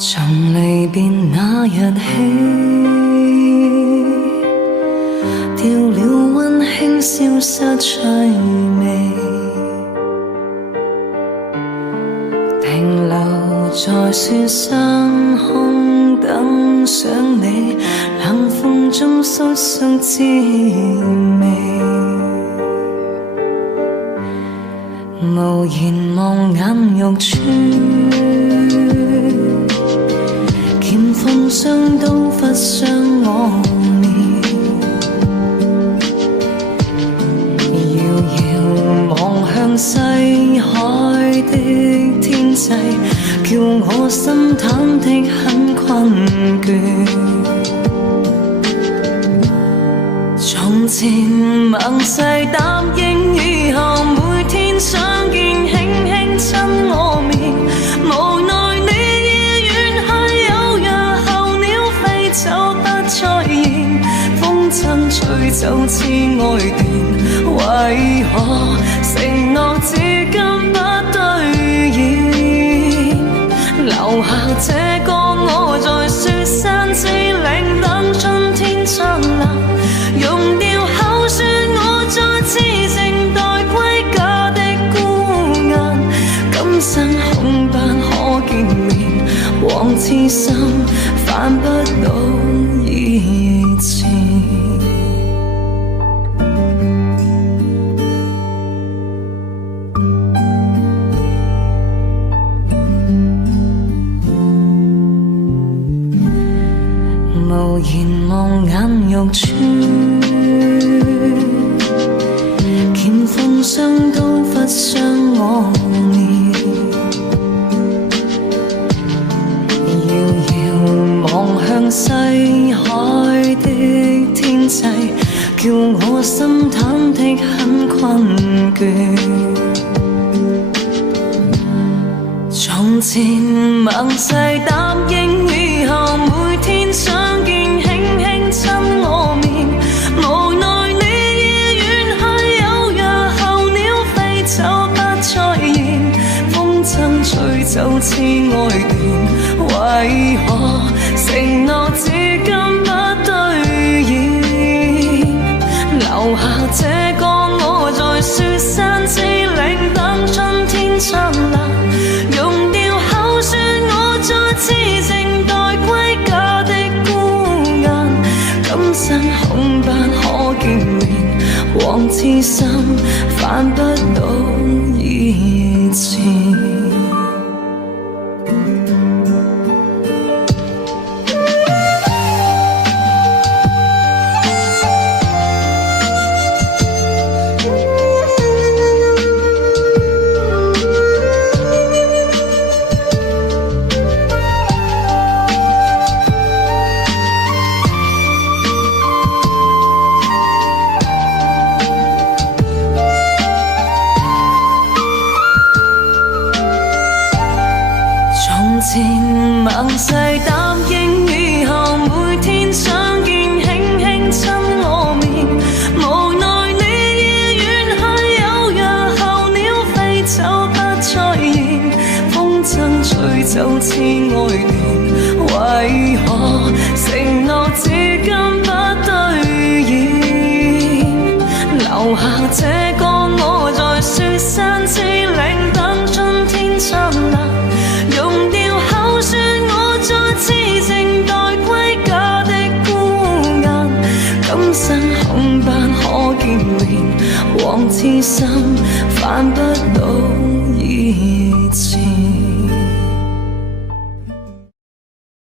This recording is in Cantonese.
從離別那日起，掉了溫馨，消失趣味，停留在雪山空等想你，冷風中瑟瑟滋味，無言望眼欲穿，劍鋒雙刀忽傷我面，遙遙望向西海的天際，叫我心忐忑很困倦。從前盟誓答應以後每天相見，輕輕親我面，無奈你已遠去，有若候鳥飛走不再現，風箏吹走痴愛電，為何承諾至今不兌現？留下這個我在雪山之嶺等春天燦爛，用掉口說我再痴靜待歸家的孤雁，今生恐怕可見面，往痴心返不到以前。無言望眼欲穿，劍鋒雙刀忽傷我面，遙遙望向西海的天際，叫我心忐忑很困倦。從前盟誓答應以後每天相見，輕輕親我面，無奈你已遠去，有若候鳥飛走不再現，風箏吹走痴愛電，為何承諾至今不兌現？留下這個我在雪山之嶺等春天燦爛，用掉口說我再痴靜待歸家的孤雁，今生恐怕可見面，往痴心返不到以前。從前盟誓答應以後每天相見，輕輕親我面，無奈你已遠去，有若候鳥飛走不再現，風箏吹走痴愛電，為何承諾至今不兌現？留下這個我在雪山之嶺等春天燦爛，用掉口說我再痴靜待歸家的孤雁，今生恐怕可見面，往痴心返不到